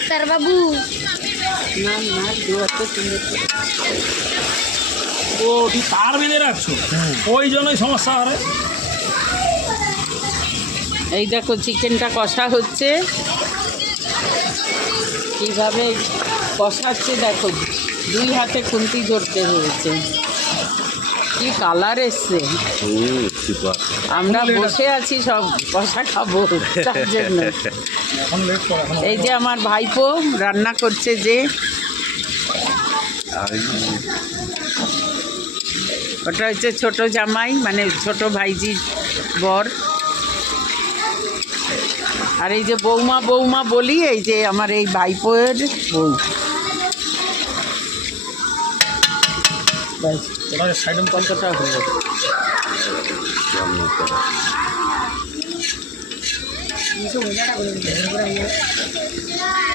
ডাক্তারবাবু না না দুয়ারটা সুন্দর। ও তুই তার বেঁধে রাখছো, ওই জন্যই সমস্যা হবে। এই দেখো চিকেনটা কষা হচ্ছে, কীভাবে কষাচ্ছে দেখো, 2 হাতে খুন্তি ধরতে হয়েছে। কি কালার এসছে, আমরা বসে আছি সব কষা খাবো তার জন্য। এখন লেট কর, এখন এই যে আমার ভাইপো রান্না করছে, যে ওটা হচ্ছে ছোট জামাই, মানে ছোট ভাইজি বর। আর এই যে বৌমা বৌমা বলি, এই যে আমার এই ভাইপোয়ের বউ। ব্যাস, ওটা সাইড কতটা হলো।